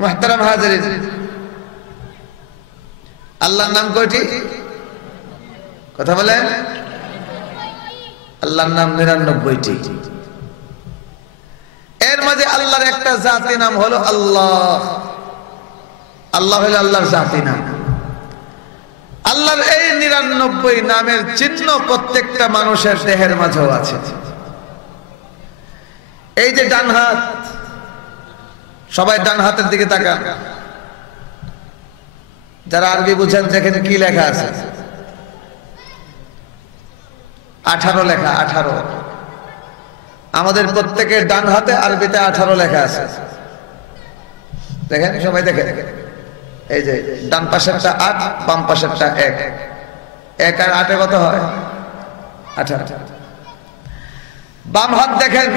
মুহতারাম হাজিরিন, আল্লাহর নাম কয়টি? কথা বলেন। আল্লাহর নাম ৯৯টি। এর মাঝে আল্লাহর একটা জাতি নাম হলো আল্লাহ। আল্লাহ হলো আল্লাহর জাতি নাম। আল্লাহর এই ৯৯ নামের চিহ্ন প্রত্যেকটা মানুষের দেহের মাঝেও আছে। এই যে ডান হাত, সবাই ডান হাতের দিকে তাকান। যারা আরবি বুঝেন দেখেন কি লেখা আছে। 18 লেখা, 18। আমাদের প্রত্যেকের ডান হাতে আরবিতে 18 লেখা আছে। দেখেন, সবাই দেখেন। এই যে ডান পাশেরটা 8, বাম পাশেরটা 1। 1 আর 8 কত হয়? 18। বাম হাত দেখেন,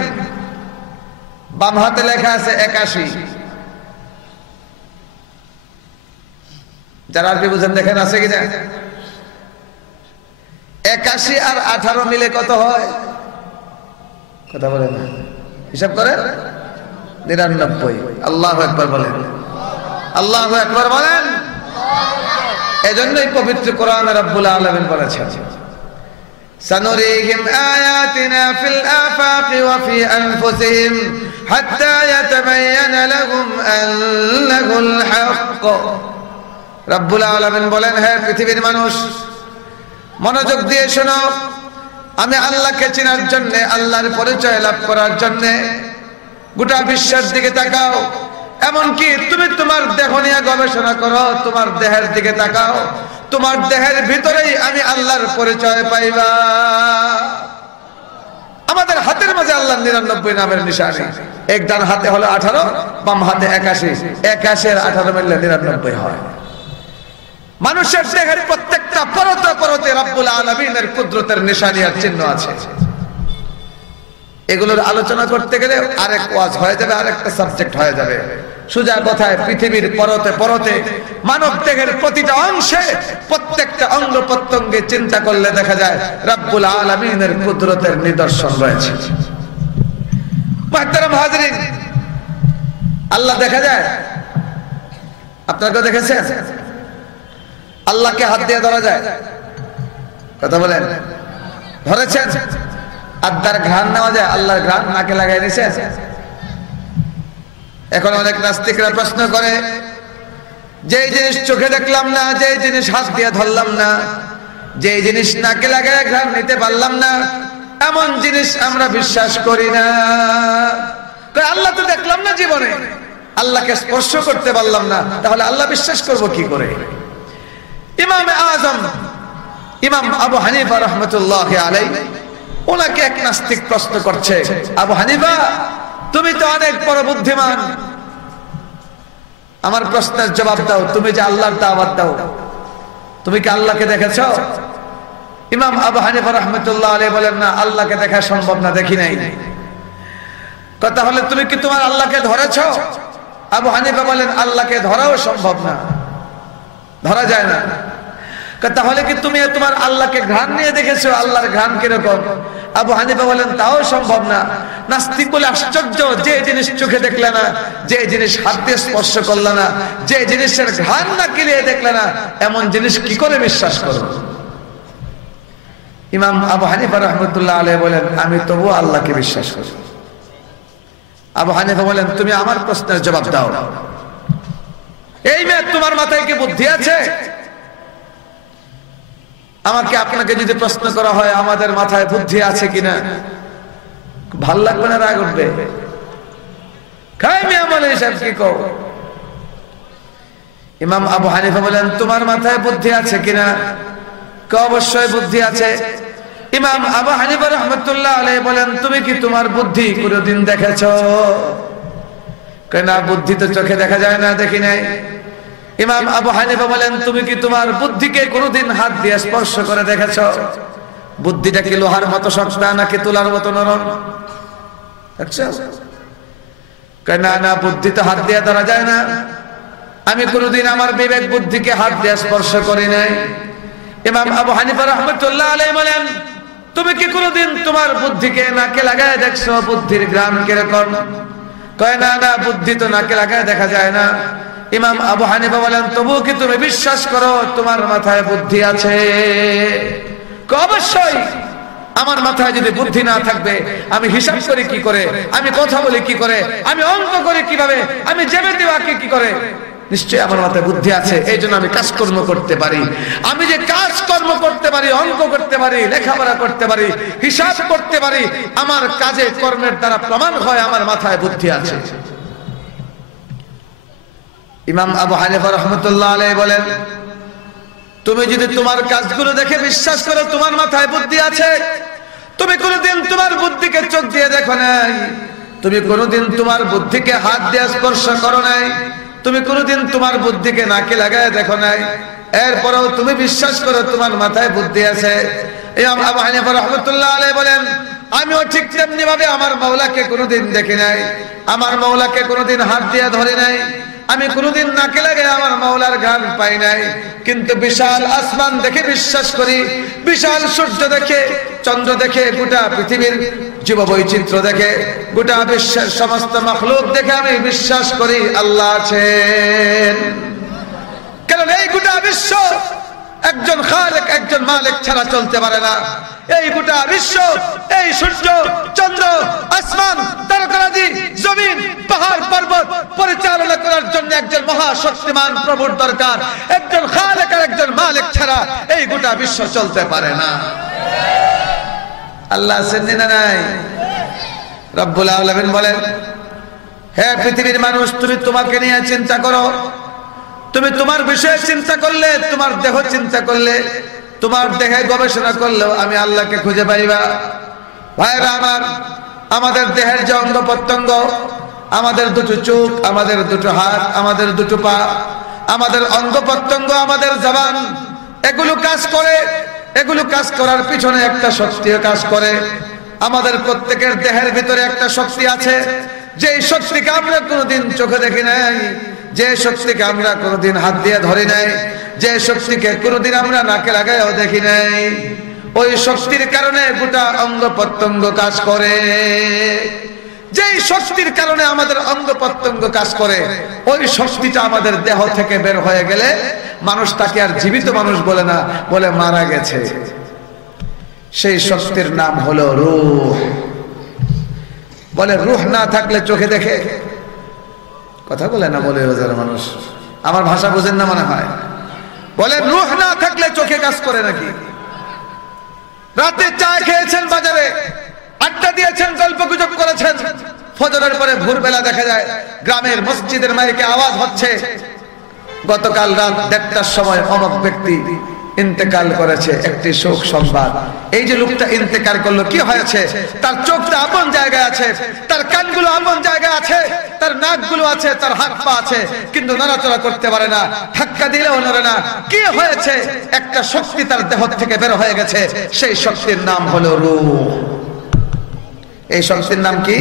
বাম হাতে লেখা আছে 81। যারা আরবি বুঝেন দেখেন আছে কিনা। 81 আর 18 মিলে কত হয়? কথা বলেন, হিসাব করেন। ৯৯। আল্লাহু আকবার বলেন, আল্লাহু আকবার বলেন। এজন্যই পবিত্র কোরআনে রব্বুল আলামিন বলেছেন, সানুরিহিম আয়াতিনা ফিল আফাকি ওয়া ফি আনফুসিহিম হাত্তা ইয়াতাবায়ানা লাহুম আন্নাহুল হক। রব্বুল আলামিন বলেন, হে পৃথিবীর মানুষ, মনোযোগ দিয়ে শোনো। আমি আল্লাহকে চেনার জন্য, আল্লাহর পরিচয় লাভ করার জন্য গোটা বিশ্বের দিকে তাকাও। এমনকি তুমি তোমার দেহ নিয়ে গবেষণা করো, তোমার দেহের দিকে তাকাও। তোমার দেহের ভিতরেই আমি আল্লাহর পরিচয় পাইবা। আমাদের হাতের মাঝে আল্লাহর ৯৯ নামের নিশানি। এক ডান হাতে হলো 18, বাম হাতে 81। 81 আর 18 মিললে ৯৯ হয়। মানুষের দেহের প্রত্যেকটা পরতে পরতে রব্বুল আলামিনের কুদরতের নিশানি আর চিহ্ন আছে। এগুলোর আলোচনা করতে গেলে আরেক ওয়াজ হয়ে যাবে, আরেকটা সাবজেক্ট হয়ে যাবে। সোজা কথায়, পৃথিবীর পরতে পরতে মানব দেহের প্রতিটা অংশে, প্রত্যেকটা অঙ্গ প্রত্যঙ্গে চিন্তা করলে দেখা যায় রব্বুল আলামিনের কুদরতের নিদর্শন রয়েছে। মুহতারাম হাজিরিন, আল্লাহ দেখা যায়। আপনারা কেউ দেখেছেন আল্লাহকে হাত দিয়ে ধরা যায়? কথা বলেন, ধরেছেন? আত্মার ঘ্রাণ নেওয়া যায়? আল্লাহর ঘ্রাণ নাকে লাগাই দিয়েছে। এখন অনেক নাস্তিকরা প্রশ্ন করে, যে জিনিস চোখে দেখলাম না, যে জিনিস হাত দিয়ে ধরলাম না, যে জিনিস নাকে লাগায় ঘ্রাণ নিতে পারলাম না, এমন জিনিস আমরা বিশ্বাস করি না। আল্লাহ তো দেখলাম না জীবনে, আল্লাহকে স্পর্শ করতে পারলাম না, তাহলে আল্লাহ বিশ্বাস করব কি করে? ইমাম আযম ইমাম আবু হানিফা রাহমাতুল্লাহি আলাইহি, ওনাকে এক নাস্তিক প্রশ্ন করছে, আবু হানিফা, তুমি তো অনেক বড় বুদ্ধিমান, আমার প্রশ্নের জবাব দাও। তুমি যে আল্লাহর দাওয়াত দাও, তুমি কি আল্লাহকে দেখেছো? ইমাম আবু হানিফা রাহমাতুল্লাহি আলাইহি বলেন, না, আল্লাহকে দেখা সম্ভব না, দেখি নাই। কথা হলে তুমি কি তোমার আল্লাহকে ধরেছো? আবু হানিফা বলেন, আল্লাহকে ধরাও সম্ভব না, ধরা যায় না। তাহলে কি তুমি তোমার আল্লাহকে ঘ্রাণ নিয়ে দেখেছো? আল্লাহর ঘ্রাণ কিরকম? আবু হানিফা বলেন, তাও সম্ভব না। নাস্তিক বলে, আশ্চর্য, যে জিনিস চোখে দেখলে না, যে জিনিস হাত দিয়ে স্পর্শ করলে না, যে জিনিসের ঘ্রাণ না কিলিয়ে দেখলে না, এমন জিনিস কি করে বিশ্বাস করো? ইমাম আবু হানিফা রাহমাতুল্লাহি আলাইহি বলেন, আমি তবুও আল্লাহকে বিশ্বাস করি। আবু হানিফা বলেন, তুমি আমার প্রশ্নের জবাব দাও। এই মেয়ে, তোমার মাথায় কি বুদ্ধি আছে? আমাকে আপনাকে যদি প্রশ্ন করা হয় আমাদের মাথায় বুদ্ধি আছে কিনা, ভাল লাগবে না? রাগ উঠবে। ইমাম আবু হানিফা বলেন, তোমার মাথায় বুদ্ধি আছে কিনা? অবশ্যই বুদ্ধি আছে। ইমাম আবু হানিফা রাহমাতুল্লাহি আলাইহি বলেন, তুমি কি তোমার বুদ্ধি কোনদিন দেখেছো? কেন, বুদ্ধি তো চোখে দেখা যায় না, দেখি নাই। ইমাম আবু হানিফা বলেন, তুমি কি তোমার বুদ্ধিকে কোনদিন হাত দিয়ে স্পর্শ করে দেখেছো? বুদ্ধিটা কি লোহার মতো শক্ত নাকি তুলার মতো নরম? না, না, বুদ্ধি তো হাত দিয়ে ধরা যায় না। আমি কোনদিন আমার বিবেক বুদ্ধিকে হাত দিয়ে স্পর্শ করি নাই। ইমাম আবু হানিফা রাহমাতুল্লাহি আলাইহি বলেন, তুমি কি কোনদিন তোমার বুদ্ধিকে নাকে লাগায় দেখছো বুদ্ধির ঘ্রাণ কিরকম? কয় না না, বুদ্ধি তো নাকে লাগায় দেখা যায় না। ইমাম আবু হানিফা বলেন, তবুও কি তুমি বিশ্বাস করো তোমার মাথায় বুদ্ধি আছে? অবশ্যই। আমার মাথায় যদি বুদ্ধি না থাকবে, আমি হিসাব করি কি করে, আমি কথা বলি কি করে, আমি অঙ্ক করি কিভাবে, আমি জ্যামিতি আঁকি কি করে? নিশ্চয়ই আমার মাথায় বুদ্ধি আছে, এই জন্য আমি কাজকর্ম করতে পারি। আমি যে কাজকর্ম করতে পারি, অঙ্ক করতে পারি, লেখাপড়া করতে পারি, হিসাব করতে পারি, আমার কাজে কর্মের দ্বারা প্রমাণ হয় আমার মাথায় বুদ্ধি আছে। ইমাম আবু হানিফা রাহমাতুল্লাহ আলাইহি বলেন, তুমি যদি তোমার কাজগুলো দেখে বিশ্বাস করো তোমার মাথায় বুদ্ধি আছে, তুমি কোনোদিন তোমার বুদ্ধিকে চোখ দিয়ে দেখো নাই, তুমি কোনোদিন তোমার বুদ্ধিকে হাত দিয়ে স্পর্শ করো নাই, তুমি কোনোদিন তোমার বুদ্ধিকে নাকে লাগায় দেখো নাই, এরপরেও তুমি বিশ্বাস করো তোমার মাথায় বুদ্ধি আছে। ইমাম আবু হানিফা রাহমাতুল্লাহ আলাইহি বলেন, আমিও ঠিক তেমনি ভাবে আমার মাওলাকে কোনোদিন দেখি নাই, আমার মাওলাকে কোনোদিন হাত দিয়ে ধরে নাই, আমি কোনোদিন নাকে লাগে আমার মাওলার গান পাই নাই, কিন্তু বিশাল আসমান দেখে বিশ্বাস করি, বিশাল সূর্য দেখে, চন্দ্র দেখে, গোটা পৃথিবীর জীব বৈচিত্র্য দেখে, গোটা বিশ্বের সমস্ত মাখলুক দেখে আমি বিশ্বাস করি আল্লাহ আছেন। কারণ এই গোটা বিশ্ব একজন খালেক, একজন মালিক ছাড়া চলতে পারে না। এই গোটা বিশ্ব, এই সূর্য, চন্দ্র, আসমান, তারকারাজি, জমিন, পাহাড়, পর্বত পরিচালনা করার জন্য একজন মহাশক্তিমান প্রভুর দরকার। একজন খালেক আর একজন মালিক ছাড়া এই গোটা বিশ্ব চলতে পারে না। আল্লাহ আছেন না নাই? রব্বুল আলামিন বলেন, হে পৃথিবীর মানুষ, তুমি তোমাকে নিয়ে চিন্তা করো, তুমি তোমার বিষয়ে চিন্তা করলে, তোমার দেহ চিন্তা করলে, তোমার দেহে গবেষণা করলেও আমি আল্লাহকে খুঁজে পাইবা। ভাইরা আমার, আমাদের দেহের যে অঙ্গ প্রত্যঙ্গ, আমাদের দুটো চোখ, আমাদের দুটো হাত, আমাদের দুটো পা, আমাদের অঙ্গ প্রত্যঙ্গ, আমাদের জবান, এগুলো কাজ করে। এগুলো কাজ করার পিছনে একটা শক্তিও কাজ করে। আমাদের প্রত্যেকের দেহের ভিতরে একটা শক্তি আছে, যে শক্তিকে আমরা কোনোদিন চোখে দেখি নাই, যে শক্তিকে আমরা কোনোদিন হাত দিয়ে ধরি নাই, যে শক্তিকে কোনোদিন আমরা নাকে লাগাইও দেখি নাই। ওই শক্তির কারণে গোটা অঙ্গ প্রত্যঙ্গ কাজ করে। যেই শক্তির কারণে আমাদের অঙ্গ প্রত্যঙ্গ কাজ করে, ওই শক্তিটা আমাদের দেহ থেকে বের হয়ে গেলে মানুষ তাকে আর জীবিত মানুষ বলে না, বলে মারা গেছে। সেই শক্তির নাম হলো রূহ। বলে রূহ না থাকলে চোখে দেখে, কথা বলে না, বলে রোজার মানুষ, আমার ভাষা বুঝেন না মনে হয়। বলে রূহ না থাকলে চোখে কাজ করে নাকি? রাতে চা খেয়েছেন, বাজারে আড্ডা দিয়েছেন, গল্প গুজব করেছেন, ফজরের পরে ভোরবেলা দেখা যায় গ্রামের মসজিদের মাইকে আওয়াজ হচ্ছে, গতকাল রাত 1:30টার সময় অমুক ব্যক্তি ইন্তেকাল করেছে, একটি শোক সংবাদ। এই যে লোকটা ইন্তেকাল করলো, কি হয়েছে? তার চোখটা আপন জায়গায় আছে, তার কানগুলো আপন জায়গায় আছে, তার নাকগুলো আছে, তার হাত পা আছে, কিন্তু নড়াচড়া করতে পারে না, ধাক্কা দিলেও নড়ে না। কি হয়েছে? একটা শক্তি তার দেহ থেকে বের হয়ে গেছে। সেই শক্তির নাম হলো রূহ। এই শক্তির নাম কি?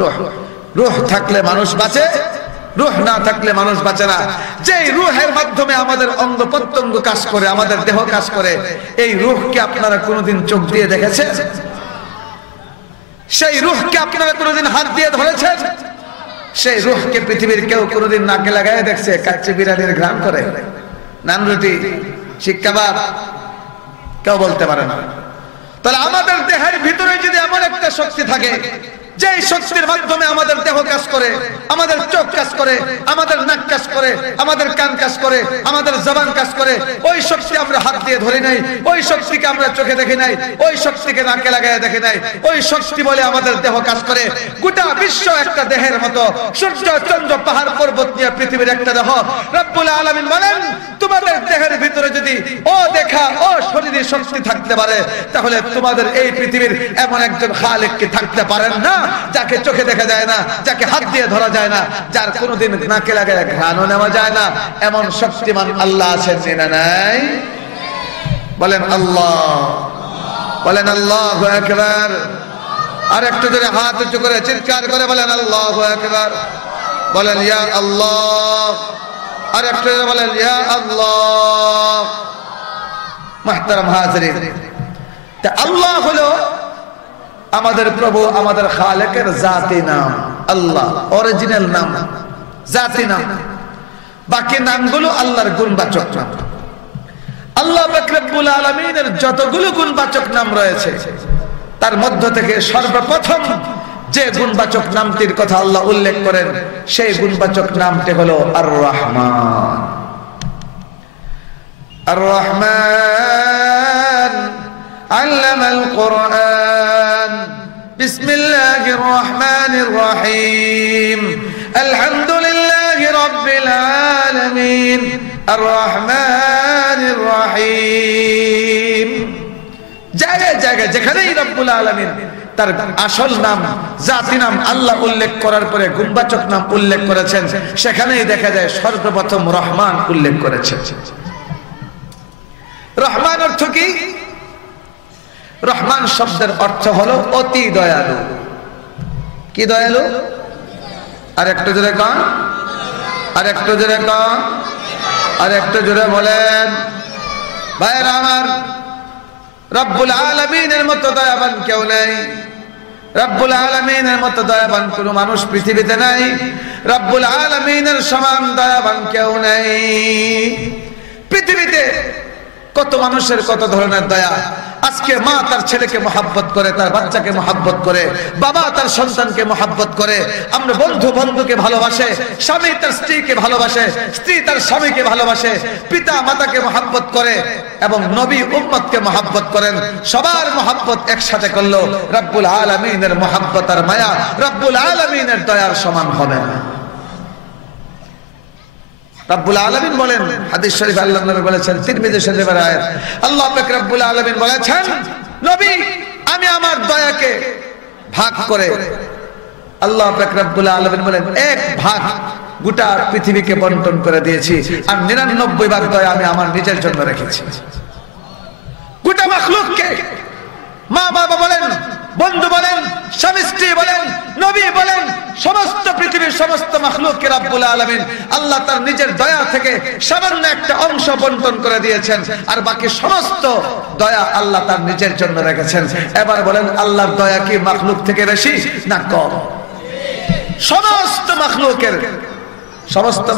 রূহ। রূহ থাকলে মানুষ বাঁচে, রূহ না থাকলে মানুষ বাঁচে না। যেই রূহের মাধ্যমে আমাদের অঙ্গ প্রত্যঙ্গ কাজ করে, আমাদের দেহ কাজ করে, এই রূহকে আপনারা কোনোদিন চোখ দিয়ে দেখেছেন? সেই রূহকে আপনারা কোনোদিন হাত দিয়ে ধরেছেন? সেই রূহকে পৃথিবীর কেউ কোনোদিন নাকে লাগায় দেখছে? কাচ্চি বিরিয়ানির ঘ্রাণ করে, নান রুটি, শিক কাবাব, কেউ বলতে পারে না। তাহলে আমাদের দেহের ভিতরে যদি এমন একটা শক্তি থাকে, যে শক্তির মাধ্যমে আমাদের দেহ কাজ করে, আমাদের চোখ কাজ করে, আমাদের নাক কাজ করে, আমাদের কান কাজ করে, আমাদের জবান কাজ করে, ওই শক্তি আমরা হাত দিয়ে ধরি নাই, ওই শক্তিকে আমরা চোখে দেখি নাই, ওই শক্তিকে নাকে লাগায় দেখি নাই, ওই শক্তি বলে আমাদের দেহ কাজ করে। গোটা বিশ্ব একটা দেহের মতো, সূর্য, চন্দ্র, পাহাড়, পর্বত নিয়ে পৃথিবীর একটা দেহ। রব্বুল আলামিন বলেন, তোমাদের দেহের ভিতরে যদি ও দেখা, ও শরীরে শক্তি থাকতে পারে, তাহলে তোমাদের এই পৃথিবীর এমন একজন খালিক কি থাকতে পারেন না, যাকে চোখে দেখা যায় না, যাকে হাত দিয়ে ধরা যায় না, যার কোনোদিন নাকে লাগায় ঘ্রাণও নেওয়া যায় না। এমন শক্তিমান আল্লাহ আছেন না নাই? বলেন আল্লাহ, বলেন আল্লাহু আকবার। আর একটু জোরে হাত উঁচু করে চিৎকার করে বলেন আল্লাহু আকবার। বলেন ইয়া আল্লাহ। আর একটু জোরে বলেন ইয়া আল্লাহ। মুহতারাম হাজিরিন, তা আল্লাহ হলো আমাদের প্রভু, আমাদের খালেকের জাতি নাম। আল্লাহ, অরিজিনাল নাম, জাতি নাম। বাকি নামগুলো আল্লাহর গুণবাচক নাম। আল্লাহ পাক রব্বুল আলামিনের যতগুলো গুণবাচক নাম রয়েছে তার মধ্য থেকে সর্বপ্রথম যে গুণবাচক নামটির কথা আল্লাহ উল্লেখ করেন সেই গুণবাচক নামটি হলো আর রহমান। আর রহমান আল্লামাল কুরআন। বিসমিল্লাহির রহমানির রহিম। আলহামদুলিল্লাহি রাব্বিল আলামিন। আর রহমানির রহিম। জায়গায় জায়গায় যেখানেই রব্বুল আলামিন তার আসল নাম, জাতি নাম আল্লাহ উল্লেখ করার পরে গুণবাচক নাম উল্লেখ করেছেন, সেখানেই দেখা যায় সর্বপ্রথম রহমান উল্লেখ করেছেন। রহমান অর্থ কি? রহমান শব্দের অর্থ হলো অতি দয়ালু। কি দয়ালু? আর একটু জোরে কন, আর একটু জোরে কন, আর একটু জোরে বলেন। ভাইরা আমার, রব্বুল আলামিনের মতো দয়াবান কেউ নেই। রব্বুল আলামিনের মতো দয়াবান কোন মানুষ পৃথিবীতে নাই। রব্বুল আলামিনের সমান দয়াবান কেউ নেই। পৃথিবীতে কত মানুষের কত ধরনের দয়া। আজকে মা তার ছেলেকে মহাব্বত করে, তার বাচ্চাকে মহাব্বত করে, বাবা তার সন্তানকে মহাব্বত করে, আমরা বন্ধু বন্ধুকে ভালোবাসে, স্বামী তার স্ত্রীকে ভালোবাসে, স্ত্রী তার স্বামীকে ভালোবাসে, পিতা মাতাকে মহাব্বত করে এবং নবী উম্মতকে মহাব্বত করেন। সবার মহাব্বত একসাথে করলো রব্বুল আলামিনের মহাব্বত আর মায়া রব্বুল আলামিনের দয়ার সমান হবে না। রব্বুল আলামিন বলেন, হাদিস শরীফ আল্লাহর নবী বলেছেন, তিরমিজি শরীফের আয়াত, আল্লাহ পাক রব্বুল আলামিন বলেছেন, নবী আমি আমার দয়াকে ভাগ করে, আল্লাহ পাক রব্বুল আলামিন বলেন এক ভাগ গোটা পৃথিবীকে বন্টন করে দিয়েছি, আর 99 ভাগ দয়া আমি আমার নিজের জন্য রেখেছি। গোটা মাখলুককে, মা বাবা বলেন, বন্ধু বলেন, স্বামী স্ত্রী বলেন, নবী বলেন, সমস্ত পৃথিবীর সমস্ত মাখলুককে রব্বুল আলামিন আল্লাহ তার নিজের দয়া থেকে সামান্য একটা অংশ বন্টন করে দিয়েছেন, আর বাকি সমস্ত দয়া আল্লাহ তার নিজের জন্য রেখেছেন। এবার বলেন, আল্লাহর দয়া কি মাখলুক থেকে বেশি না কম? সমস্ত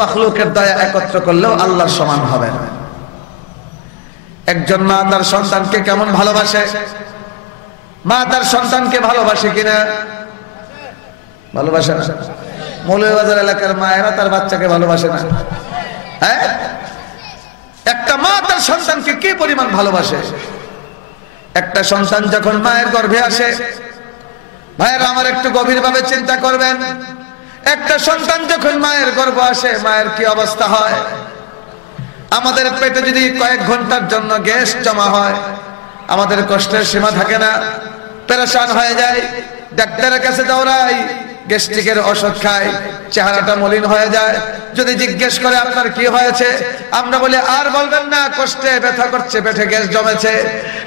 মাখলুকের দয়া একত্র করলেও আল্লাহর সমান হবে না। একজন মা তার সন্তানকে কেমন ভালোবাসে? মা তার সন্তানকে ভালোবাসে কিনা? ভালোবাসে না। মৌলভীবাজার এলাকার মায়েরা তার বাচ্চাকে ভালোবাসে না। হ্যাঁ, একটা মা তার সন্তানকে কি পরিমাণ ভালোবাসে। একটা সন্তান যখন মায়ের গর্ভে আসে, ভাইয়েরা আমার একটু গভীরভাবে চিন্তা করবেন, একটা সন্তান যখন মায়ের গর্ভে আসে মায়ের কি অবস্থা হয়। আমাদের পেটে যদি কয়েক ঘন্টার জন্য গ্যাস জমা হয়, আমাদের কষ্টের সীমা থাকে না, পেরেশান হয়ে যায়, ডাক্তারের কাছে দৌড়াই, গ্যাস্ট্রিকের ওষুধ খাই, চেহারাটা মলিন হয়ে যায়। যদি জিজ্ঞেস করে আপনার কি হয়েছে, আমরা বলি আর বলবেন না, কষ্টে ব্যথা করছে, পেটে গ্যাস জমেছে।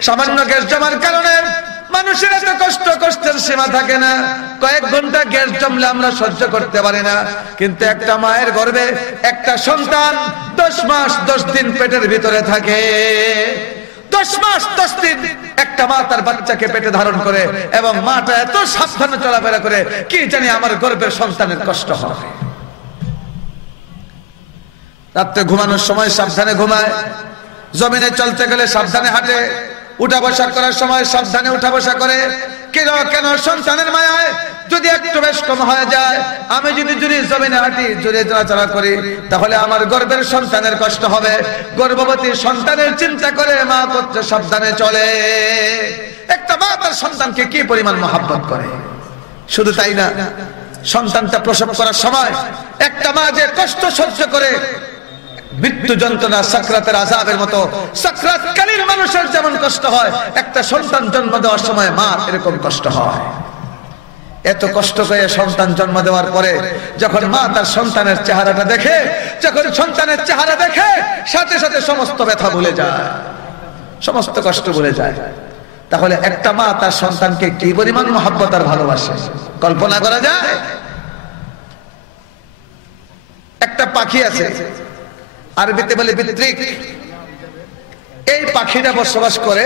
সামান্য গ্যাস জমার কারণে মানুষের এত কষ্ট, কষ্টের সীমা থাকে না। কয়েক ঘন্টা গ্যাস জমলে আমরা সহ্য করতে পারি না, কিন্তু একটা মায়ের গর্ভে একটা সন্তান 10 মাস 10 দিন পেটের ভিতরে থাকে। 10 মাস 10 দিন একটা মা তার বাচ্চাকে পেটে ধারণ করে, এবং মাটা এত সাবধানে চলাফেরা করে, কি জানি আমার গর্ভের সন্তানের কষ্ট হবে। রাতে ঘুমানোর সময় সাবধানে ঘুমায়, জমিনে চলতে গেলে সাবধানে হাঁটে, উঠা বসা করার সময় সাবধানে উঠা বসা করে। কেন? সন্তানের মায়ায় যদি একটু বেশ কম হয়ে যায়, আমি যদি জমিনে হাঁটি, জোরে চলাচলা করি, তাহলে আমার গর্ভের সন্তানের কষ্ট হবে। গর্ভবতী সন্তানের চিন্তা করে মা পুত্র সাবধানে চলে। একটা মা তার সন্তানকে কি পরিমাণ মহব্বত করে। শুধু তাই না, সন্তানটা প্রসব করার সময় একটা মা যে কষ্ট সহ্য করে, মৃত্যু যন্ত্রণা, সাকরাতের আযাবের মতো, সাকরাতকালীন মানুষের যেমন কষ্ট হয়, একটা সন্তান জন্ম দেওয়ার সময় মা এরকম কষ্ট হয়। এত কষ্ট করে সন্তান জন্ম দেওয়ার পরে যখন মা তার সন্তানের চেহারাটা দেখে, যখন সন্তানের চেহারা দেখে, সাথে সাথে সমস্ত ব্যথা ভুলে যায়, সমস্ত কষ্ট ভুলে যায়। তাহলে একটা মা তার সন্তানকে কি পরিমাণ মহব্বত আর ভালোবাসে কল্পনা করা যায়? একটা পাখি আছে, আরবিতে বলে বিত্রিক। এই পাখিটা বসবাস করে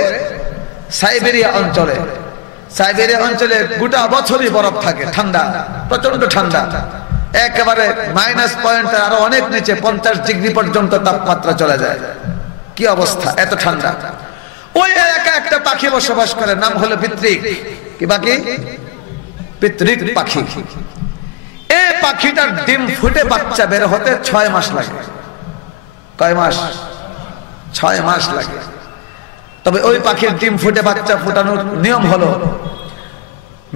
সাইবেরিয়া অঞ্চলে। সাইবেরিয়া অঞ্চলে গোটা বছরই বরফ থাকে, ঠান্ডা, প্রচন্ড ঠান্ডা, একেবারে মাইনাস পয়েন্ট আরো অনেক নিচে 50 ডিগ্রি পর্যন্ত তাপমাত্রা চলে যায়। কি অবস্থা, এত ঠান্ডা। ওই এলাকায় একটা পাখি বসবাস করে, নাম হলো পিতৃক। কি পাখি? পিতৃক পাখি। এই পাখিটার ডিম ফুটে বাচ্চা বের হতে 6 মাস লাগে। কয় মাস? 6 মাস লাগে। তবে ওই পাখির ডিম ফুটে বাচ্চা ফোটানোর নিয়ম হলো,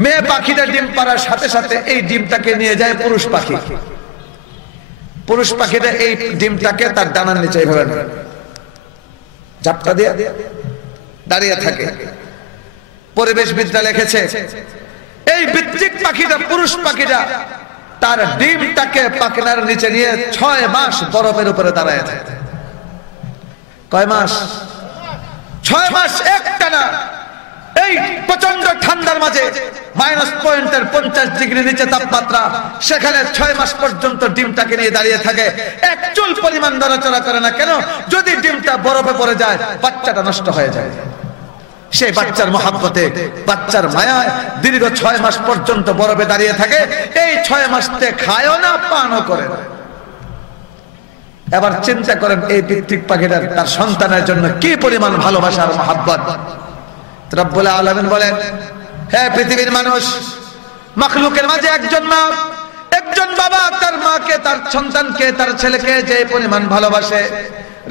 মেয়ে পাখিটা ডিম পাড়ার সাথে সাথে এই ডিমটাকে নিয়ে যায় পুরুষ পাখি। পুরুষ পাখিটা এই ডিমটাকে তার ডানার নিচে এইভাবে ঝাপটা দিয়ে দাঁড়িয়ে থাকে। পরিবেশবিদরা লিখেছে, এই পিতৃক পাখিটা, পুরুষ পাখিটা তার ডিমটাকে পাখনার নিচে নিয়ে 6 মাস বরফের উপরে দাঁড়ায় থাকে। কয় মাস? 6 মাস একটানা এই প্রচন্ড ঠান্ডার মাঝে মাইনাস পয়েন্টের 50 ডিগ্রি নিচে তাপমাত্রা, সেখানে 6 মাস পর্যন্ত ডিমটাকে নিয়ে দাঁড়িয়ে থাকে। এক চুল পরিমাণ নড়াচড়া করে না। কেন? যদি ডিমটা বরফে পড়ে যায় বাচ্চাটা নষ্ট হয়ে যায়। সেই বাচ্চার মহাব্বতে, বাচ্চার মায়ায় দীর্ঘ 6 মাস পর্যন্ত বরফে দাঁড়িয়ে থাকে। এই 6 মাসতে খায়ও না, পানও করে না। এবার চিন্তা করেন এই পিতৃক পাখিটার তার সন্তানের জন্য কি পরিমাণ ভালোবাসার মহাব্বত। রব্বুল আলামিন বলেন, হে পৃথিবীর মানুষ, মাখলুকের মাঝে একজন মা, একজন বাবা তার মাকে, তার সন্তানকে, তার ছেলেকে যে পরিমাণ ভালোবাসে,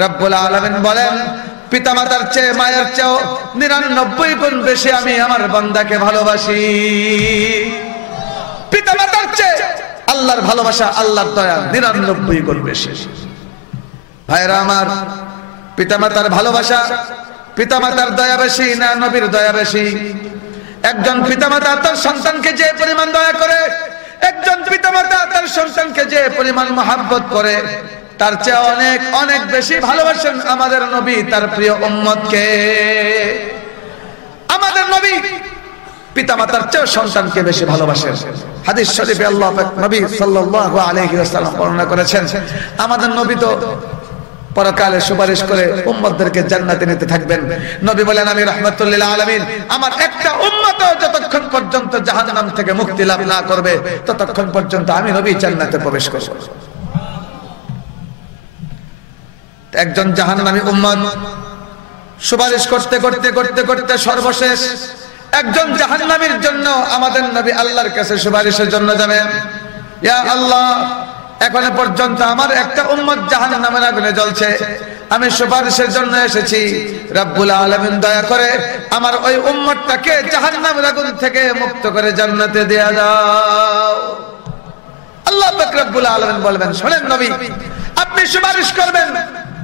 রব্বুল আলামিন বলেন, পিতামাতার চেয়ে, মায়ের চেয়েও 99 গুণ বেশি আমি আমার বান্দাকে ভালোবাসি। পিতামাতার চেয়ে আল্লাহর ভালোবাসা, আল্লাহর দয়া 99 গুণ বেশি। ভাইরা আমার, পিতামাতার ভালোবাসা, পিতামাতার দয়া বেশি না নবীর দয়া বেশি? একজন পিতামাতা তার সন্তানকে যে পরিমাণ দয়া করে, একজন পিতামাতা তার সন্তানকে যে পরিমাণ মহব্বত করে, তার চেয়ে অনেক অনেক বেশি ভালোবাসেন আমাদের নবী তার প্রিয় উম্মতকে। আমাদের নবী পিতামাতার চেয়ে সন্তানকে বেশি ভালোবাসেন। হাদিস শরীফে আল্লাহ পাক নবী সাল্লাল্লাহু আলাইহি ওয়াসাল্লাম বর্ণনা করেছেন, আমাদের নবী তো পরকালে সুপারিশ করে উম্মতদেরকে জান্নাতে নিতে থাকবেন। নবী বলেন, আমি রাহমাতুল লিল আলামিন, আমার একটা উম্মতও যতক্ষণ পর্যন্ত জাহান্নাম থেকে মুক্তি লাভ না করবে ততক্ষণ পর্যন্ত আমি নবী জান্নাতে প্রবেশ করব। একজন জাহান্নামী উম্মত সুপারিশ করতে করতে করতে করতে সর্বশেষ একজন জাহান্নামীর জন্য আমাদের নবী আল্লাহর কাছে সুপারিশের জন্য যাবেন। ইয়া আল্লাহ, এখনো পর্যন্ত আমার একটা উম্মত জাহান্নামের আগুনে জ্বলছে, আমি সুপারিশের জন্য এসেছি, রব্বুল আলামিন দয়া করে আমার ওই উম্মতটাকে জাহান্নামের আগুন থেকে মুক্ত করে জান্নাতে দেয়া দাও। আল্লাহ পাক রব্বুল আলামিন বলবেন, শুনেন নবী, আপনি সুপারিশ করবেন,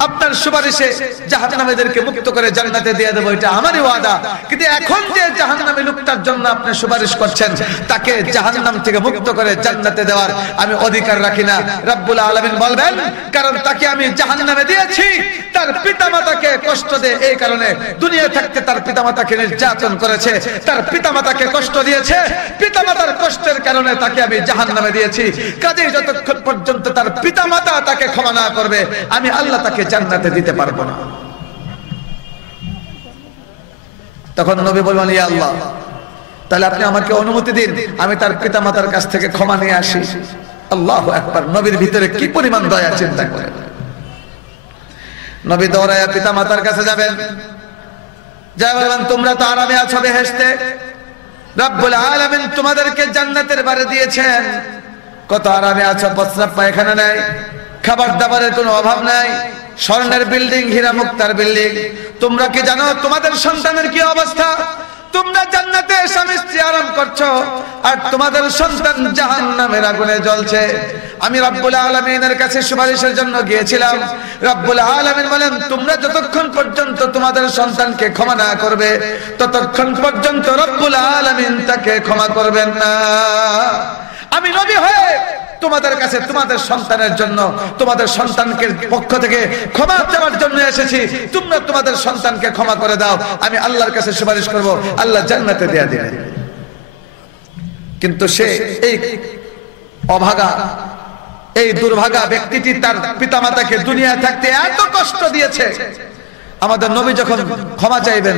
আপনার সুপারিশে জাহান্নামীদেরকে মুক্ত করে জান্নাতে দিয়ে দেব, এটা আমারই ওয়াদা। কিন্তু এখন যে জাহান্নামী লোকটার জন্য আপনি সুপারিশ করছেন, তাকে জাহান্নাম থেকে মুক্ত করে জান্নাতে দেওয়ার আমি অধিকার রাখি না। রব্বুল আলামিন বলবেন, কারণ তাকে আমি জাহান্নামে দিয়েছি, তার পিতামাতাকে কষ্ট দিয়ে, এই কারণে দুনিয়া থাকতে তার পিতামাতাকে নির্যাতন করেছে, তার পিতামাতাকে কষ্ট দিয়েছে, পিতামাতার কষ্টের কারণে তাকে আমি জাহান্নামে দিয়েছি। কাজেই যতক্ষণ পর্যন্ত তার পিতামাতা তাকে ক্ষমা না করবে, আমি আল্লাহ তাকে জান্নাতে দিতে পারবো না। তখন নবী বলবেন, ইয়া আল্লাহ, তাহলে আপনি আমাকে অনুমতি দিন, আমি তার পিতামাতার কাছ থেকে ক্ষমা নিয়ে আসি। আল্লাহু আকবার! নবীর ভিতরে কি পরিমাণ দয়া, চিন্তা করেন। নবী দৌড়ায়া পিতামাতার কাছে যাবেন, যা বলবেন, তোমরা তো আরামে আছো বেহেশতে, রব্বুল আলামিন তোমাদেরকে জান্নাতের বাড়ি দিয়েছেন, কত আরামে আছো, প্রস্রাব পায়খানা নাই, খাবার দাবারের কোনো অভাব নাই, স্বর্ণের বিল্ডিং, হীরা মুক্তার বিল্ডিং। তোমরা কি জানো তোমাদের সন্তানের কি অবস্থা? তোমরা জান্নাতে স্বামী স্ত্রী আরাম করছো, আর তোমাদের সন্তান জাহান্নামের আগুনে জ্বলছে। আমি রব্বুল আলামিনের কাছে সুপারিশের জন্য গিয়েছিলাম। রব্বুল আলামিন বলেন, তোমরা যতক্ষণ পর্যন্ত তোমাদের সন্তানকে ক্ষমা না করবে ততক্ষণ পর্যন্ত রব্বুল আলামিন তাকে ক্ষমা করবেন না। আমি নবী হয়ে তোমাদের কাছে তোমাদের সন্তানের জন্য, তোমাদের সন্তানকে পক্ষ থেকে ক্ষমা চাওয়ার জন্য এসেছি। তোমরা তোমাদের সন্তানকে ক্ষমা করে দাও, আমি আল্লাহর কাছে সুপারিশ করব, আল্লাহ জান্নাতে দেয়া দিবেন। কিন্তু সে এই অভাগা, এই দুর্ভাগা ব্যক্তিটি তার পিতামাতাকে দুনিয়া থাকতে এত কষ্ট দিয়েছে। আমাদের নবী যখন ক্ষমা চাইবেন,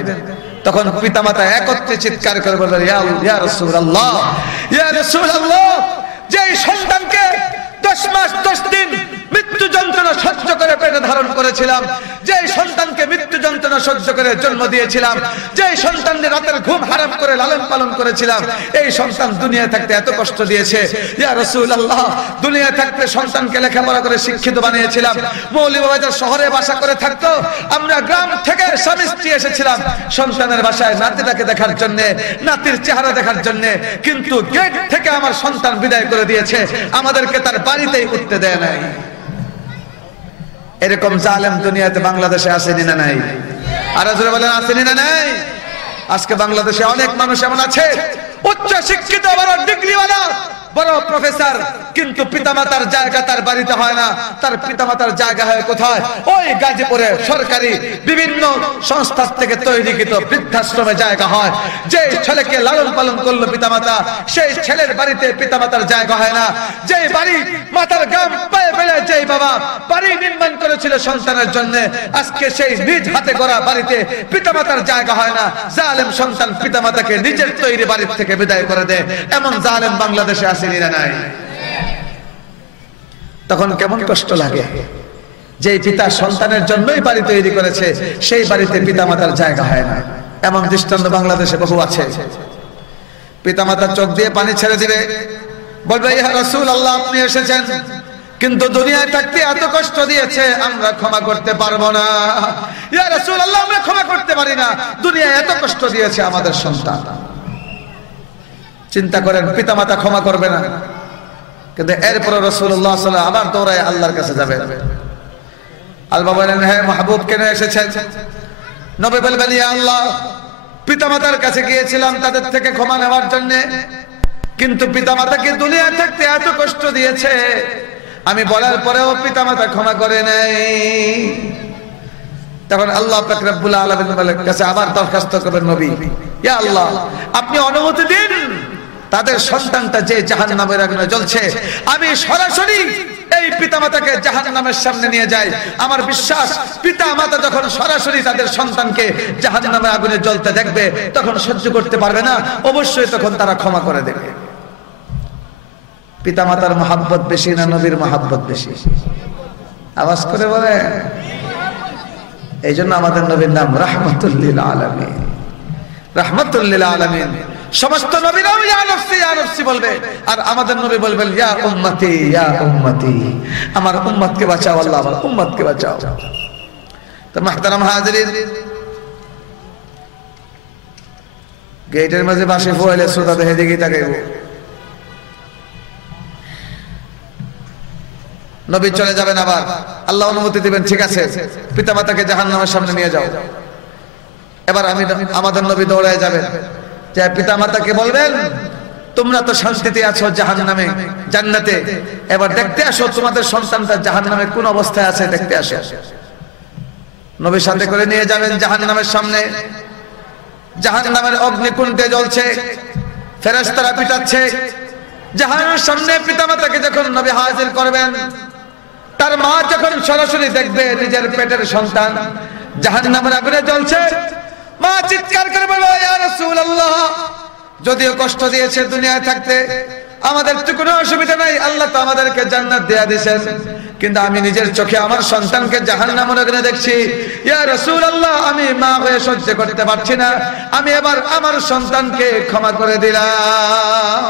তখন পিতামাতা একত্রে চিৎকার করে বললেন, ইয়া রাসূলুল্লাহ, ইয়া রাসূলুল্লাহ, যে সন্তানকে 10 মাস 10 দিন মৃত্যু যন্ত্রণা সহ্য করে পেটে ধারণ করেছিলাম, যে সন্তানকে মৃত্যু যন্ত্রণা সহ্য করে জন্ম দিয়েছিলাম, যে সন্তানদের রাতের ঘুম হারাম করে লালন পালন করেছিলাম, এই সন্তান দুনিয়ায় থাকতে এত কষ্ট দিয়েছে। ইয়া রাসূলুল্লাহ, দুনিয়ায় থাকতে সন্তানকে লেখাপড়া করে শিক্ষিত বানিয়েছিলাম, মৌলভীবাজার শহরে বাসা করে থাকতো, আমরা গ্রাম থেকে স্বামী স্ত্রী এসেছিলাম সন্তানের বাসায় নাতিটাকে দেখার জন্য, নাতির চেহারা দেখার জন্য, কিন্তু গেট থেকে আমার সন্তান বিদায় করে দিয়েছে, আমাদেরকে তার বাড়িতেই উঠতে দেয় নাই। এরকম জালেম দুনিয়াতে বাংলাদেশে আসেনি না নাই? আর জোরে বলেন, আসেনি না নাই? আজকে বাংলাদেশে অনেক মানুষ এমন আছে, উচ্চ শিক্ষিত, বড় ডিগ্রিওয়ালা, বড় প্রফেসর, কিন্তু পিতামাতার জায়গা তার বাড়িতে হয় না, তার পিতামাতার জায়গা হয় কোথায়? ওই গাজীপুরে সরকারি বিভিন্ন সংস্থা থেকে তৈরিকৃত বৃদ্ধাশ্রমে জায়গা হয়। যে ছেলেকে লালন পালন করলো পিতামাতা, সেই ছেলের বাড়িতে পিতামাতার জায়গা হয় না। যে বাড়ি মাথার গাম পায়ে ফেলে যেই বাবা বাড়ি নির্মাণ করেছিল সন্তানের জন্য, আজকে সেই নিজ হাতে গড়া বাড়িতে পিতামাতার জায়গা হয় না। জালেম সন্তান পিতামাতাকে নিজের তৈরি বাড়ি থেকে বিদায় করে দেয়। এমন জালেম বাংলাদেশে আসেনি না নাই? তখন কেমন কষ্ট লাগে যে পিতা সন্তানের জন্যই বাড়ি তৈরি করেছে, সেই বাড়িতে পিতামাতার জায়গা হয় না। এমন দৃষ্টান্ত বাংলাদেশে বহু আছে। পিতামাতার চোখ দিয়ে পানি ছেড়ে দিবে, বলবে, ইয়া রাসূলুল্লাহ, আপনি এসেছেন, কিন্তু দুনিয়ায় থাকতে এত কষ্ট দিয়েছে, আমরা ক্ষমা করতে পারবো না। ইয়া রাসূলুল্লাহ, আমরা ক্ষমা করতে পারি না, দুনিয়ায় এত কষ্ট দিয়েছে আমাদের সন্তান। চিন্তা করেন, পিতামাতা ক্ষমা করবে না, কিন্তু এরপর রাসূলুল্লাহ সাল্লাল্লাহু আলাইহি ওয়াসাল্লাম আবার দৌড়ায় আল্লাহর কাছে যাবে। আল্লাহ বলেন, হে মাহবুব, কেন এসেছেন? নবী বলবেন, ইয়া আল্লাহ, পিতামাতার কাছে গিয়েছিলাম তাদের থেকে ক্ষমা নেওয়ার জন্য, কিন্তু পিতামাতাকে দুনিয়ায় থাকতে এত কষ্ট দিয়েছে, আমি বলার পরেও পিতামাতা ক্ষমা করে নাই। তখন আল্লাহ পাক রব্বুল আলামিনের কাছে আবার দরখাস্ত করবেন, নবী, ইয়া আল্লাহ, আপনি অনুমতি দিন, তাদের সন্তানটা যে জাহান্নামের আগুনে জ্বলছে, আমি সরাসরি এই পিতামাতাকে জাহান্নামের সামনে নিয়ে যাই। আমার বিশ্বাস, পিতামাতা যখন সরাসরি তাদের সন্তানকে জাহান্নামের আগুনে জ্বলতে দেখবে, তখন সহ্য করতে পারবে না, অবশ্যই তখন তারা ক্ষমা করে দেবে। পিতামাতার মহব্বত বেশি না নবীর মহব্বত বেশি? আওয়াজ করে বলে। এই জন্য আমাদের নবীর নাম রাহমাতুল লিল আলামিন। রাহমাতুল লিল আলামিন। সমস্ত নবীরাও ইয়া নফসি ইয়া নফসি বলবে, আর আমাদের নবী বলবেন, ইয়া উম্মতি ইয়া উম্মতি, আমার উম্মতকে বাঁচাও আল্লাহ, আমার উম্মতকে বাঁচাও। তো মুহতারাম হাজিরিন, গেটের মাঝে বাঁশি ফুয়াইলে শ্রোতা দেখে দিকে তাকাইব। নবী চলে যাবেন, আবার আল্লাহ অনুমতি দিবেন, ঠিক আছে, পিতামাতাকে জাহান্নামের সামনে নিয়ে যাও। এবার আমাদের নবী দৌড়ায় যাবেন, যে পিতামাতাকে বলবেন, তোমরা তো শান্তিতে আছো জাহান্নামে, জান্নাতে, এবার দেখতে আসো তোমাদের সন্তানটা জাহান্নামে কোন অবস্থায় আছে, দেখতে আসো। নবী সাথে করে নিয়ে যাবেন জাহান্নামের সামনে। জাহান্নামের অগ্নিকুণ্ডে জ্বলছে, ফেরেশতারা পিটাচ্ছে। জাহান্নামের সামনে পিতামাতাকে যখন নবী হাজির করবেন, তার মা যখন সরাসরি দেখবে নিজের পেটের সন্তান জাহান্নামের আগুনে জ্বলছে, মা চিৎকার করে বলল, ইয়া রাসূলুল্লাহ, যদিও কষ্ট দিয়েছে দুনিয়ায় থাকতে, আমাদের তো কোনো অসুবিধা নাই, আল্লাহ তো আমাদেরকে জান্নাত দেয়া দিয়েছেন, কিন্তু আমি নিজের চোখে আমার সন্তানকে জাহান্নামের আগুনে দেখছি। ইয়া রাসূলুল্লাহ, আমি মা হয়ে সহ্য করতে পারছি না, আমি এবার আমার সন্তানকে ক্ষমা করে দিলাম।